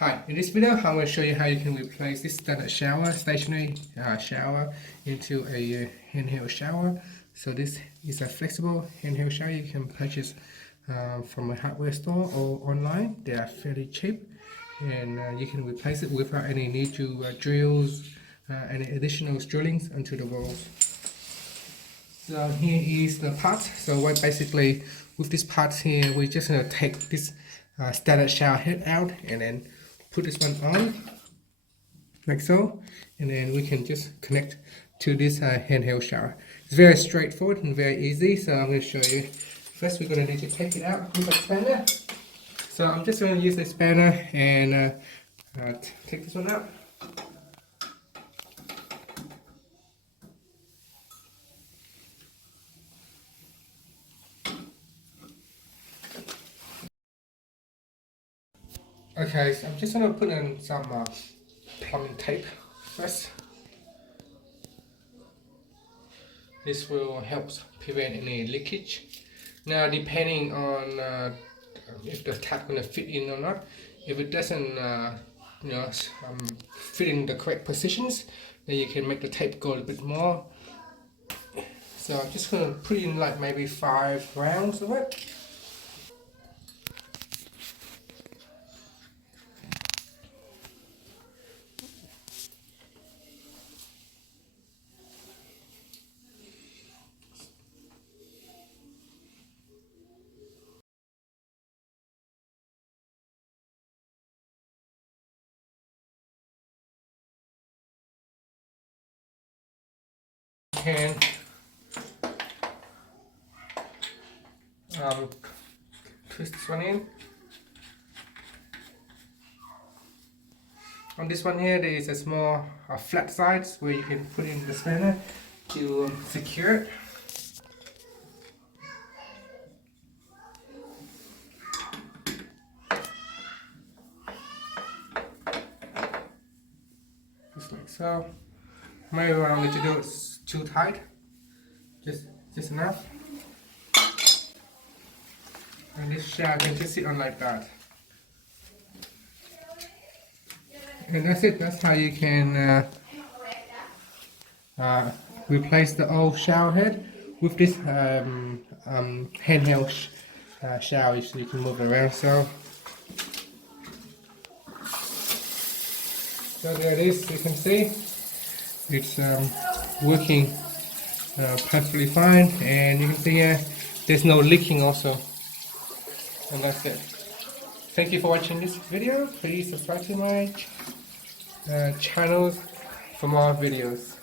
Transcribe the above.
Hi, in this video I'm going to show you how you can replace this standard shower, stationary shower into a handheld shower. So this is a flexible handheld shower you can purchase from a hardware store or online. They are fairly cheap and you can replace it without any need to drills, any additional drillings onto the walls. So here is the part. So what basically with this part here, we're just going to take this standard shower head out and then put this one on like so, and then we can just connect to this handheld shower. It's very straightforward and very easy, so I'm going to show you. First we're going to need to take it out with a spanner. So I'm just going to use the spanner and take this one out. Okay, so I'm just going to put in some plumbing tape first. This will help prevent any leakage. Now, depending on if the tap gonna fit in or not, if it doesn't, fit in the correct positions, then you can make the tape go a bit more. So I'm just gonna put in like maybe 5 rounds of it. Can twist this one in. On this one here, there is a small flat sides where you can put in the spanner to secure it. Just like so. Maybe I don't need to do it too tight. Just enough. And this shower can just sit on like that. And that's it. That's how you can replace the old shower head with this handheld shower, so you can move it around. So there it is. You can see it's working perfectly fine, and you can see here there's no leaking also. And that's it. Thank you for watching this video. Please subscribe to my channel for more videos.